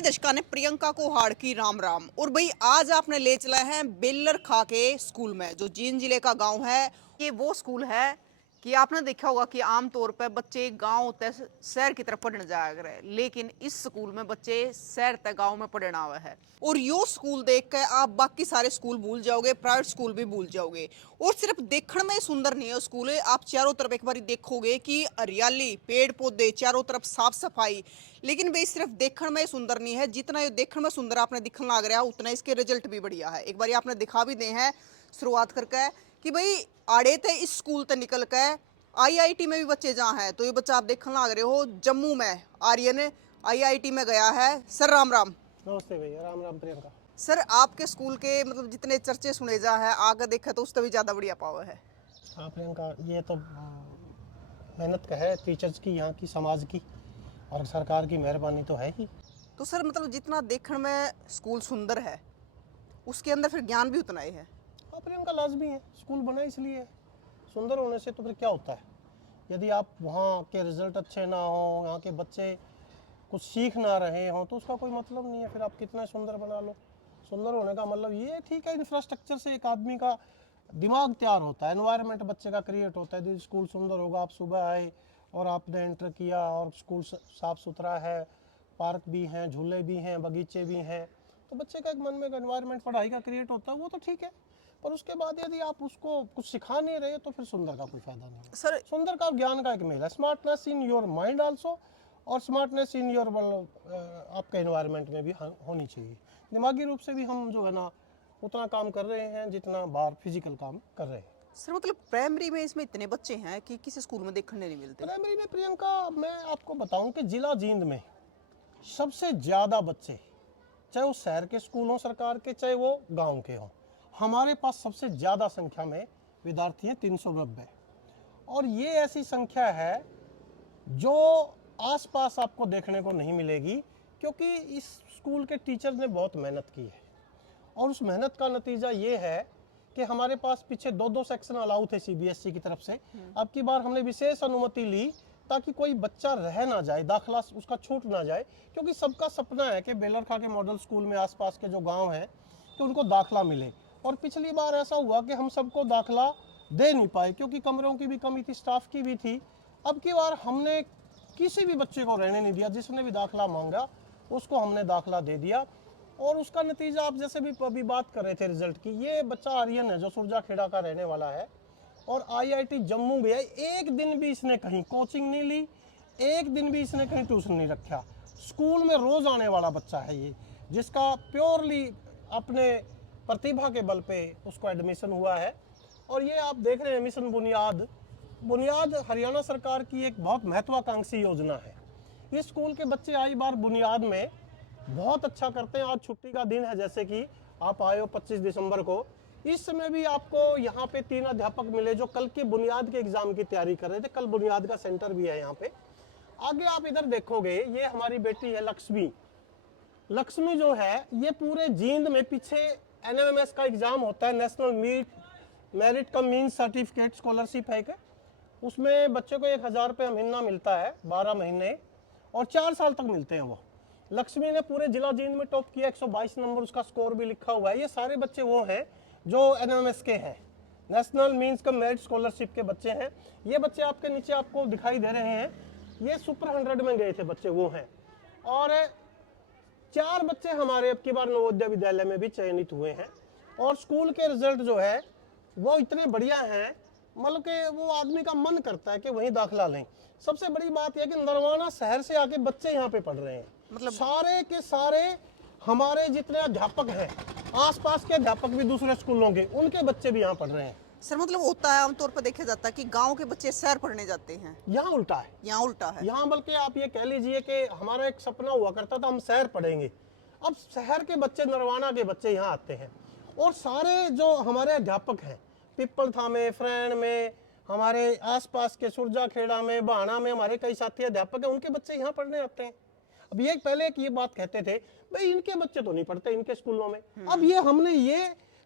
नए दशका ने प्रियंका को हाड़ की राम राम। और भाई आज आपने ले चला है बेलर खा के स्कूल में, जो जींद जिले का गांव है। ये वो स्कूल है कि आपने देखा होगा कि आमतौर पर बच्चे गांव होते शहर की तरफ पढ़ने जाया करे, लेकिन इस स्कूल में बच्चे शहर तक गांव में पढ़ना हुआ है। और यो स्कूल देख कर आप बाकी सारे स्कूल भूल जाओगे, प्राइवेट स्कूल भी भूल जाओगे। और सिर्फ देखने में सुंदर नहीं है स्कूल, आप चारों तरफ एक बार देखोगे कि हरियाली, पेड़ पौधे, चारों तरफ साफ सफाई। लेकिन भाई सिर्फ देखने में सुंदर नहीं है, जितना ये देखने में सुंदर आपने दिखने लग रहा है उतना इसके रिजल्ट भी बढ़िया है। एक बार आपने दिखा भी दे हैं शुरुआत करके कि भाई आड़े थे इस स्कूल से निकल के आईआईटी में भी बच्चे जहाँ हैं। तो ये बच्चा आप देखने लग रहे हो जम्मू में आर्यन आईआईटी में गया है। सर राम राम। नमस्ते भैया, राम राम प्रियंका। सर आपके स्कूल के मतलब जितने चर्चे सुने जा है आगे देखा तो उससे भी ज़्यादा बढ़िया पावर है। हाँ प्रियंका, ये तो मेहनत का है टीचर्स की, यहाँ की, समाज की, और सरकार की मेहरबानी तो है ही। तो सर मतलब जितना देखने में स्कूल सुंदर है उसके अंदर फिर ज्ञान भी उतना ही है। हाँ प्रियंका, लाजमी है, स्कूल बना इसलिए है। सुंदर होने से तो फिर क्या होता है? यदि आप वहाँ के रिजल्ट अच्छे ना हो, यहाँ के बच्चे कुछ सीख ना रहे हों, तो उसका कोई मतलब नहीं है। फिर आप कितना सुंदर बना लो। सुंदर होने का मतलब ये ठीक है, इंफ्रास्ट्रक्चर से एक आदमी का दिमाग तैयार होता है, एनवायरनमेंट बच्चे का क्रिएट होता है। यदि स्कूल सुंदर होगा, आप सुबह आए और आपने एंटर किया और स्कूल साफ़ सुथरा है, पार्क भी हैं, झूले भी हैं, बगीचे भी हैं, तो बच्चे का एक मन में एक एनवायरनमेंट पढ़ाई का क्रिएट होता है, वो तो ठीक है। पर उसके बाद यदि आप उसको कुछ सिखा नहीं रहे तो फिर सुंदर का कोई फायदा नहीं है। सर सुंदर का ज्ञान का एक मेल है, smartness in your mind also, और स्मार्टनेस इन योर आपके एनवायरनमेंट में भी होनी चाहिए। दिमागी रूप से भी हम जो है ना उतना काम कर रहे हैं जितना बाहर फिजिकल काम कर रहे हैं। सर मतलब प्राइमरी में इसमें इतने बच्चे हैं कि किसी स्कूल में देखने नहीं मिलते। प्राइमरी में प्रियंका, मैं आपको बताऊं कि जिला जींद में सबसे ज़्यादा बच्चे, चाहे वो शहर के स्कूल हों सरकार के, चाहे वो गांव के हों, हमारे पास सबसे ज़्यादा संख्या में विद्यार्थी हैं, 390। और ये ऐसी संख्या है जो आसपास आपको देखने को नहीं मिलेगी, क्योंकि इस स्कूल के टीचर ने बहुत मेहनत की है। और उस मेहनत का नतीजा ये है कि हमारे पास पीछे दो सेक्शन अलाउ थे सीबीएसई की तरफ से। अब की बार हमने विशेष अनुमति ली ताकि कोई बच्चा रह ना जाए, दाखला उसका छूट ना जाए, क्योंकि सबका सपना है कि बेलरखा के मॉडल स्कूल में आसपास के जो गांव हैं कि उनको दाखला मिले। और पिछली बार ऐसा हुआ कि हम सबको दाखला दे नहीं पाए, क्योंकि कमरों की भी कमी थी, स्टाफ की भी थी। अब की बार हमने किसी भी बच्चे को रहने नहीं दिया, जिसने भी दाखला मांगा उसको हमने दाखला दे दिया। और उसका नतीजा आप जैसे भी अभी बात कर रहे थे रिजल्ट की, ये बच्चा आर्यन है जो सुरजा खेड़ा का रहने वाला है और आईआईटी जम्मू भी है। एक दिन भी इसने कहीं कोचिंग नहीं ली, एक दिन भी इसने कहीं ट्यूशन नहीं रखा। स्कूल में रोज आने वाला बच्चा है ये, जिसका प्योरली अपने प्रतिभा के बल पे उसको एडमिशन हुआ है। और ये आप देख रहे हैं मिशन बुनियाद हरियाणा सरकार की एक बहुत महत्वाकांक्षी योजना है। इस स्कूल के बच्चे आई बार बुनियाद में बहुत अच्छा करते हैं। आज छुट्टी का दिन है, जैसे कि आप आए हो 25 दिसंबर को, इस समय भी आपको यहाँ पे 3 अध्यापक मिले जो कल के बुनियाद के एग्जाम की तैयारी कर रहे थे। कल बुनियाद का सेंटर भी है यहाँ पे। आगे आप इधर देखोगे, ये हमारी बेटी है लक्ष्मी जो है, ये पूरे जींद में पीछे एनएमएमएस का एग्जाम होता है, national merit come means certificate scholarship है, उसमें बच्चे को 1000 रुपये महीना मिलता है, 12 महीने और 4 साल तक मिलते हैं वो। लक्ष्मी ने पूरे जिला जींद में टॉप किया, 122 नंबर उसका स्कोर भी लिखा हुआ है। ये सारे बच्चे वो हैं जो एनएमएस के हैं, national means cum merit scholarship के बच्चे हैं। ये बच्चे आपके नीचे आपको दिखाई दे रहे हैं, ये सुपर 100 में गए थे बच्चे, वो हैं। और 4 बच्चे हमारे अब की बार नवोदय विद्यालय में भी चयनित हुए हैं। और स्कूल के रिजल्ट जो है वो इतने बढ़िया हैं, मतलब कि वो आदमी का मन करता है कि वहीं दाखिला लें। सबसे बड़ी बात यह कि नरवाना शहर से आके बच्चे यहाँ पे पढ़ रहे हैं, मतलब सारे के सारे हमारे जितने अध्यापक हैं, आसपास के अध्यापक भी दूसरे स्कूलों के, उनके बच्चे भी यहाँ पढ़ रहे हैं। सर मतलब होता है आमतौर पर देखा जाता है कि गांव के बच्चे शहर पढ़ने जाते हैं, यहाँ उल्टा है। यहाँ बल्कि आप ये कह लीजिए कि हमारा एक सपना हुआ करता था हम शहर पढ़ेंगे, अब शहर के बच्चे, नरवाना के बच्चे यहाँ आते हैं। और सारे जो हमारे अध्यापक हैं पिपलथा में, फ्रेंड में, हमारे आसपास के सुरजा खेड़ा में, बहाना में हमारे कई साथी अध्यापक हैं, उनके बच्चे यहाँ पढ़ने आते हैं। अब ये पहले एक ये बात कहते थे भाई इनके बच्चे तो नहीं पढ़ते इनके स्कूलों में। अब ये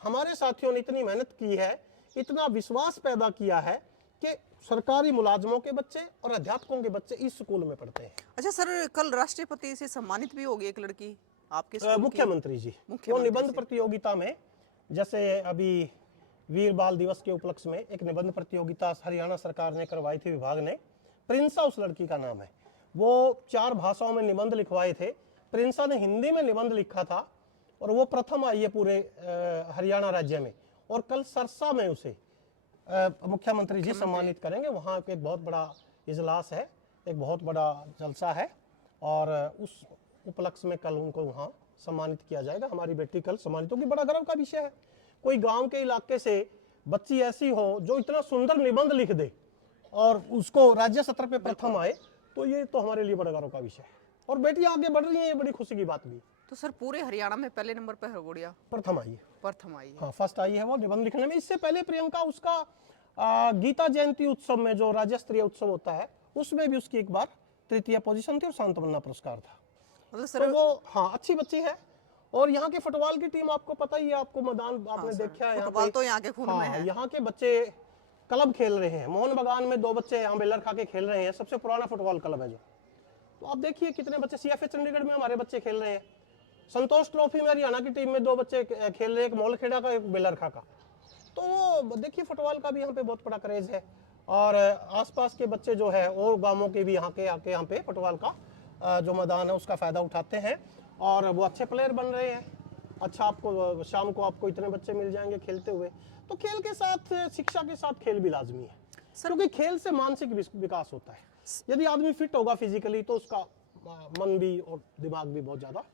हमारे साथियों ने इतनी मेहनत की है, इतना विश्वास पैदा किया है कि सरकारी मुलाजमों के बच्चे और अध्यापकों के बच्चे इस स्कूल में पढ़ते हैं। अच्छा सर, कल राष्ट्रपति से सम्मानित भी होगी एक लड़की आपके स्कूल की। मुख्यमंत्री जी वो मुख्यमंत्री निबंध से। प्रतियोगिता में, जैसे अभी वीर बाल दिवस के उपलक्ष्य में एक निबंध प्रतियोगिता हरियाणा सरकार ने करवाई थी, विभाग ने। प्रिंसा उस लड़की का नाम है। वो 4 भाषाओं में निबंध लिखवाए थे। प्रिंसा ने हिंदी में निबंध लिखा था और वो प्रथम आई है पूरे हरियाणा राज्य में। और कल सरसा में उसे मुख्यमंत्री जी सम्मानित करेंगे। वहाँ एक बहुत बड़ा इजलास है, एक बहुत बड़ा जलसा है और उस उपलक्ष्य में कल उनको वहाँ सम्मानित किया जाएगा। हमारी बेटी कल सम्मानित होगी, बड़ा गर्व का विषय है। कोई गांव के इलाके से बच्ची ऐसी हो जो इतना सुंदर निबंध लिख दे और उसको राज्य सत्र पे प्रथम आए, तो ये तो हमारे लिए बड़ा गर्व का विषय है। और बेटी आगे बढ़ रही है, ये बड़ी खुशी की बात भी। तो सर पूरे हरियाणा में पहले नंबर पर है गुड़िया, प्रथम आई है। प्रथम आई है। हाँ, फर्स्ट आई है वो निबंध लिखने में। इससे पहले प्रियंका उसका गीता जयंती उत्सव में, जो राज्य स्तरीय उत्सव होता है, उसमें भी उसकी एक बार तृतीय पोजीशन थी और सांत्वना पुरस्कार था। मतलब सर तो वो हाँ अच्छी बच्ची है। और यहाँ के फुटबॉल की टीम आपको पता ही है, आपको मैदान आपने देखा है। फुटबॉल तो यहाँ के खून में है। यहाँ के बच्चे क्लब खेल रहे हैं। मोहन बागान में 2 बच्चे यहाँ बेलर खा के खेल रहे हैं, सबसे पुराना फुटबॉल क्लब है जो। तो आप देखिए कितने बच्चे। CFA चंडीगढ़ में हमारे बच्चे खेल रहे हैं। संतोष ट्रॉफी में हरियाणा की टीम में 2 बच्चे खेल रहे हैं, एक मोलखेड़ा का, एक बेलर खा का। तो देखिए फुटबॉल का भी यहाँ पे बहुत बड़ा क्रेज है। और आसपास के बच्चे जो है और गांवों के भी यहाँ के आके यहाँ पे फुटबॉल का जो मैदान है उसका फायदा उठाते हैं और वो अच्छे प्लेयर बन रहे हैं। अच्छा, आपको शाम को आपको इतने बच्चे मिल जाएंगे खेलते हुए। तो खेल के साथ, शिक्षा के साथ खेल भी लाजमी है, क्योंकि खेल से मानसिक विकास होता है। यदि आदमी फिट होगा फिजिकली तो उसका मन भी और दिमाग भी बहुत ज्यादा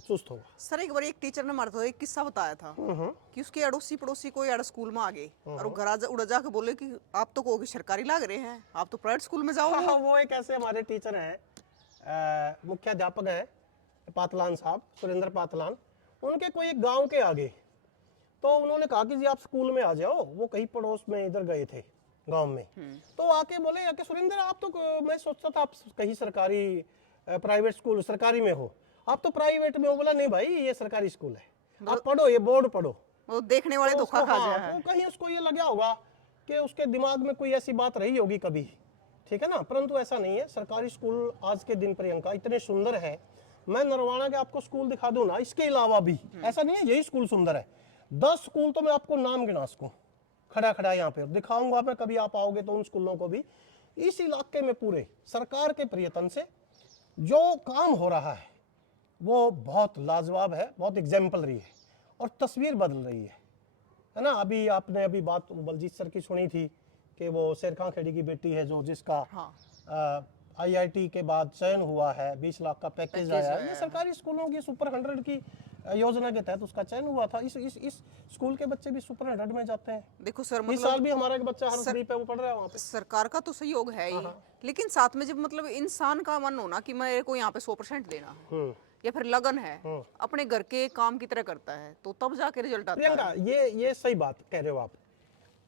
चुस्त होगा। सर एक बार एक टीचर ने हमारे तो एक किस्सा बताया था कि उसके अड़ोसी पड़ोसी कोई अड़ स्कूल में आ गए और वो घर उड़ा जाके बोले कि आप तो कहोगे सरकारी लाग रहे हैं, आप तो प्राइवेट स्कूल में जाओ। हाँ, वो एक ऐसे हमारे टीचर हैं, मुख्य अध्यापक हैं पातलान साहब, सुरेंद्र पातलान। उनके कोई एक गांव के आगे, तो उन्होंने कहा कि जी आप स्कूल में आ जाओ। वो कहीं पड़ोस में इधर गए थे गांव में, तो आके बोले आके सुरेंद्र आप तो, मैं सोचता था आप कहीं सरकारी प्राइवेट स्कूल सरकारी में हो, आप तो प्राइवेट में हो। बोला नहीं भाई, ये सरकारी स्कूल है, आप पढ़ो, ये बोर्ड पढ़ो। वो देखने वाले धोखा खा जाए है। तो कहीं उसको ये लगा होगा कि उसके दिमाग में कोई ऐसी बात रही होगी कभी, ठीक है ना। परंतु ऐसा नहीं है। सरकारी स्कूल आज के दिन प्रियंका इतने सुंदर है। मैं नरवाना के आपको स्कूल दिखा दूं ना, इसके अलावा भी ऐसा नहीं है यही स्कूल सुंदर है। 10 स्कूल तो मैं आपको नाम गिना सकूं, खड़ा खड़ा यहाँ पे दिखाऊंगा मैं, कभी आप आओगे तो उन स्कूलों को भी। इस इलाके में पूरे सरकार के प्रयत्न से जो काम हो रहा है वो बहुत लाजवाब है, बहुत एग्जाम्पलरी है और तस्वीर बदल रही है ना। अभी आपने अभी बात बलजीत सर की सुनी थी कि वो शेरखां खेड़ी की बेटी है जो जिसका IIT के बाद चयन हुआ है, 20 लाख का पैकेज आया है। ये सरकारी स्कूलों की सुपर 100 की योजना के तहत उसका चयन हुआ था। इस स्कूल के बच्चे भी सुपर 100 में जाते हैं। देखो सर, इस मतलब साल भी हमारा एक बच्चा हरसदीप है, वो पढ़ रहा है वहाँ पे। सरकार का तो सहयोग है ही, लेकिन साथ में जब मतलब इंसान का मन होना कि मेरे को यहाँ पे 100% देना है या फिर लगन है, अपने घर के काम की तरह करता है, तो तब जाके रिजल्ट आता है। प्रियंका, ये सही बात कह रहे हो आप।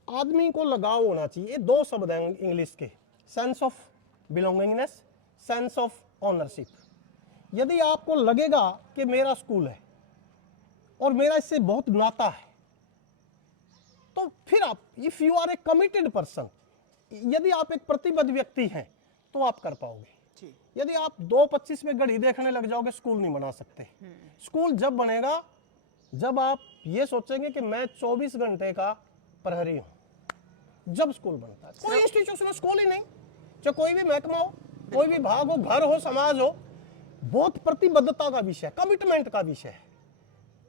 आदमी को लगाव होना चाहिए। ये 2 शब्द हैं इंग्लिश के, sense of belongingness, sense of ownership. यदि आपको लगेगा कि मेरा स्कूल है और मेरा इससे बहुत नाता है, तो फिर आप, if you are a committed person, यदि आप एक प्रतिबद्ध व्यक्ति हैं तो आप कर पाओगे। यदि आप 2:25 में घड़ी देखने लग जाओगे, स्कूल नहीं बना सकते। स्कूल जब बनेगा जब आप ये सोचेंगे कि मैं 24 घंटे का प्रहरी हूं, जब स्कूल बनता है। कोई इंस्टीट्यूशन स्कूल ही नहीं, चाहे कोई भी महकमा हो, कोई भी भाग हो, घर हो, समाज हो, बहुत प्रतिबद्धता का विषय, कमिटमेंट का विषय है।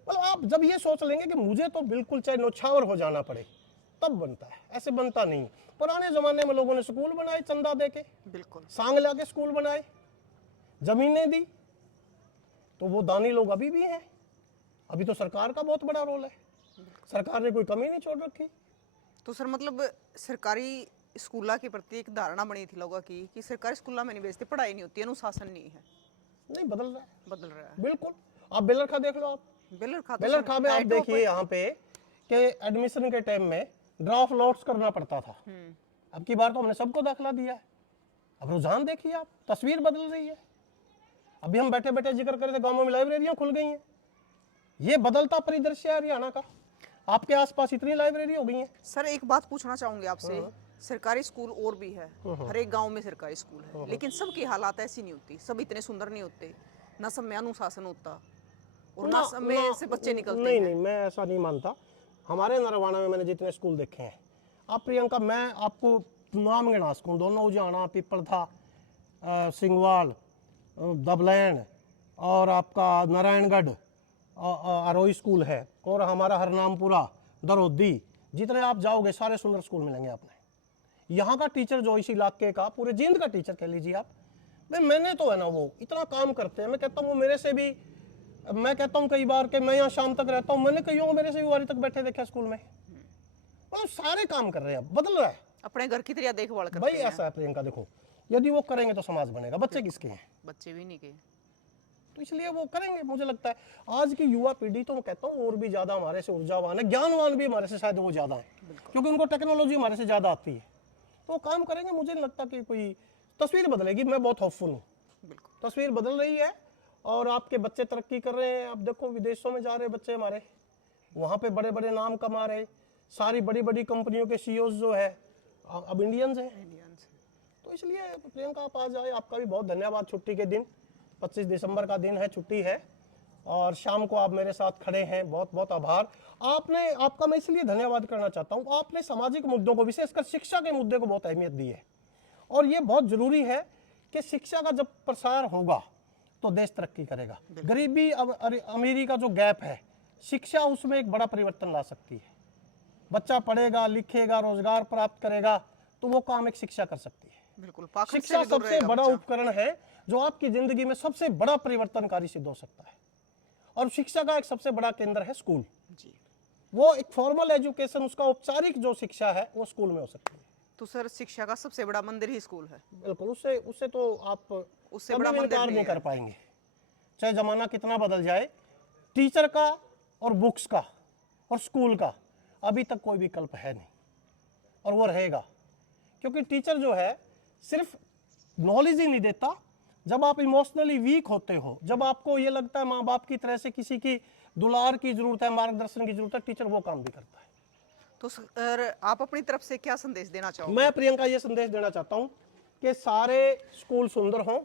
मतलब आप जब ये सोच लेंगे कि मुझे तो बिल्कुल चाहे नौछावर हो जाना पड़े, तब बनता है, ऐसे बनता नहीं। पुराने जमाने में लोगों ने स्कूल बनाए चंदा देके, बिल्कुल सांग लाके स्कूल बनाए, जमीनें दी, तो वो दानी लोग अभी भी हैं। अभी तो सरकार का बहुत बड़ा रोल है, सरकार ने कोई कमी नहीं छोड़ रखी। तो सर मतलब सरकारी स्कूलों के प्रति एक धारणा बनी थी लोगों की कि सरकारी स्कूलों में नहीं भेजते, पढ़ाई नहीं होती, अनुशासन नहीं है। नहीं, बदल रहा है, बदल रहा है बिल्कुल। आप बेलरखा देख लो, आप बेलरखा में आप देखिए यहाँ पे कि एडमिशन के टाइम में ड्राफ्ट लॉट्स करना पड़ता था। अब की बार तो हमने सबको दाखिला दिया है। अब रुझान देखिए आप, तस्वीर बदल रही है। अभी हम बैठे बैठे जिक्र कर रहे थे, गांवों में लाइब्रेरियां खुल गई हैं। ये बदलता परिदृश्य है हरियाणा का। आपके आसपास इतनी लाइब्रेरी हो गई हैं। सर एक बात पूछना चाहूंगी आपसे सरकारी स्कूल और भी है, हर एक गांव में सरकारी स्कूल है, लेकिन सबकी हालात ऐसी नहीं होती, सब इतने सुंदर नहीं होते, ना सब में अनुशासन होता और ना सब में से बच्चे निकलते नहीं हैं। नहीं, मैं ऐसा नहीं मानता। हमारे नरवाना में मैंने जितने स्कूल देखे हैं, आप प्रियंका, मैं आपको नाम गिना सकूँ, दोनों उजाना, पिपल था, सिंगवाल, दबलैंड और आपका नारायणगढ़, अरोई स्कूल है, और हमारा हरनामपुरा, दरौदी, जितने आप जाओगे सारे सुंदर स्कूल मिलेंगे आपने। यहाँ का टीचर जो इस इलाके का, पूरे जींद का टीचर कह लीजिए आप, मैंने तो है ना, वो इतना काम करते हैं। मैं कहता हूँ वो मेरे से भी, मैं कहता हूँ कई बार कि मैं यहाँ शाम तक रहता हूँ, मैंने कईयों को मेरे से भी वारी तक बैठे देखा स्कूल में, और सारे काम कर रहे हैं, बदल रहा है अपने घर की तरह देखभाल करते भाई। हैं। ऐसा है प्रियंका, देखो यदि वो करेंगे तो समाज बनेगा। बच्चे किसके हैं? बच्चे भी नहीं के। तो इसलिए वो करेंगे। मुझे लगता है आज की युवा पीढ़ी, तो मैं कहता हूँ और भी ज्यादा हमारे से ऊर्जावान है, ज्ञानवान भी हमारे से शायद वो ज्यादा है, क्योंकि उनको टेक्नोलॉजी हमारे से ज्यादा आती है, तो वो काम करेंगे। मुझे नहीं लगता कि कोई तस्वीर बदलेगी। मैं बहुत होपफुल हूँ, तस्वीर बदल रही है और आपके बच्चे तरक्की कर रहे हैं। आप देखो विदेशों में जा रहे बच्चे हमारे, वहाँ पे बड़े बड़े नाम कमा रहे, सारी बड़ी बड़ी कंपनियों के सीईओ जो है अब इंडियंस हैं। तो इसलिए प्रियंका आप आ जाए, आपका भी बहुत धन्यवाद। छुट्टी के दिन 25 दिसंबर का दिन है, छुट्टी है, और शाम को आप मेरे साथ खड़े हैं, बहुत बहुत आभार। आपका मैं इसलिए धन्यवाद करना चाहता हूँ, आपने सामाजिक मुद्दों को, विशेषकर शिक्षा के मुद्दे को बहुत अहमियत दी है, और ये बहुत जरूरी है कि शिक्षा का जब प्रसार होगा तो देश तरक्की करेगा। गरीबी अमीरी का जो गैप है, शिक्षा उसमें एक बड़ा परिवर्तन ला सकती है। बच्चा पढ़ेगा, लिखेगा, रोजगार प्राप्त करेगा, तो वो काम एक शिक्षा कर सकती है। बिल्कुल, पाखंड से शिक्षा भी दूर सबसे रहेगा बड़ा बच्चा। उपकरण है जो आपकी जिंदगी में सबसे बड़ा परिवर्तनकारी सिद्ध हो सकता है, और शिक्षा का एक सबसे बड़ा केंद्र है स्कूल। जी। वो एक फॉर्मल एजुकेशन, उसका औपचारिक जो शिक्षा है वो स्कूल में हो सकती है। तो सर, शिक्षा का सबसे बड़ा मंदिर ही स्कूल है। बिल्कुल, उससे तो आप उससे कभी बड़ा भी मंदिर इनकार नहीं नहीं है। कर पाएंगे, चाहे जमाना कितना बदल जाए। टीचर का और बुक्स का और स्कूल का अभी तक कोई विकल्प है नहीं, और वो रहेगा, क्योंकि टीचर जो है सिर्फ नॉलेज ही नहीं देता। जब आप इमोशनली वीक होते हो, जब आपको ये लगता है माँ बाप की तरह से किसी की दुलार की जरूरत है, मार्गदर्शन की जरूरत है, टीचर वो काम भी करता है। तो सर, आप अपनी तरफ से क्या संदेश देना चाहोगे? मैं प्रियंका ये संदेश देना चाहता हूँ कि सारे स्कूल सुंदर हों,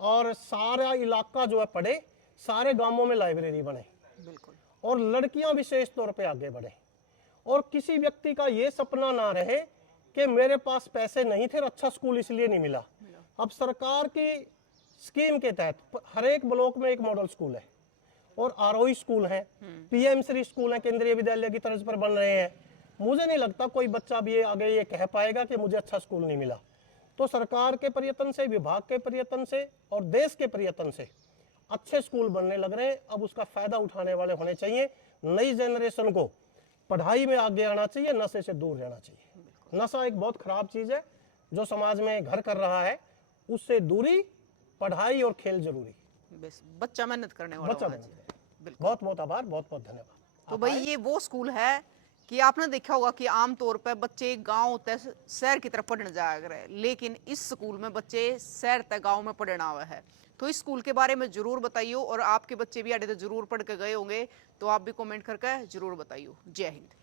और सारा इलाका जो है पढ़े, सारे गांवों में लाइब्रेरी बने, बिल्कुल। और लड़कियां विशेष तौर पे आगे बढ़े, और किसी व्यक्ति का ये सपना ना रहे कि मेरे पास पैसे नहीं थे और अच्छा स्कूल इसलिए नहीं मिला। अब सरकार की स्कीम के तहत हर एक ब्लॉक में एक मॉडल स्कूल है, और आरओई स्कूल है, पीएम श्री स्कूल है, केंद्रीय विद्यालय की तर्ज पर बन रहे हैं। मुझे नहीं लगता कोई बच्चा भी आगे ये कह पाएगा कि मुझे अच्छा स्कूल नहीं मिला। तो सरकार के प्रयत्न से, विभाग के प्रयत्न से और देश के प्रयत्न से अच्छे स्कूल बनने लग रहे हैं। अब उसका फायदा उठाने वाले होने चाहिए। नई जनरेशन को पढ़ाई में आगे आना चाहिए, नशे से दूर रहना चाहिए। नशा एक बहुत खराब चीज है जो समाज में घर कर रहा है, उससे दूरी, पढ़ाई और खेल जरूरी। बस बच्चा मेहनत करने वाला बच्चा होना मेहनत चाहिए। बिल्कुल। बहुत बहुत आभार, बहुत बहुत धन्यवाद। तो भाई, ये वो स्कूल है कि आपने देखा होगा कि आमतौर पर बच्चे गांव होते शहर की तरफ पढ़ने जाया करे, लेकिन इस स्कूल में बच्चे शहर तक गांव में पढ़ना हुआ है। तो इस स्कूल के बारे में जरूर बताइए, और आपके बच्चे भी आगे तो जरूर पढ़ के गए होंगे, तो आप भी कमेंट करके जरूर बताइए। जय हिंद।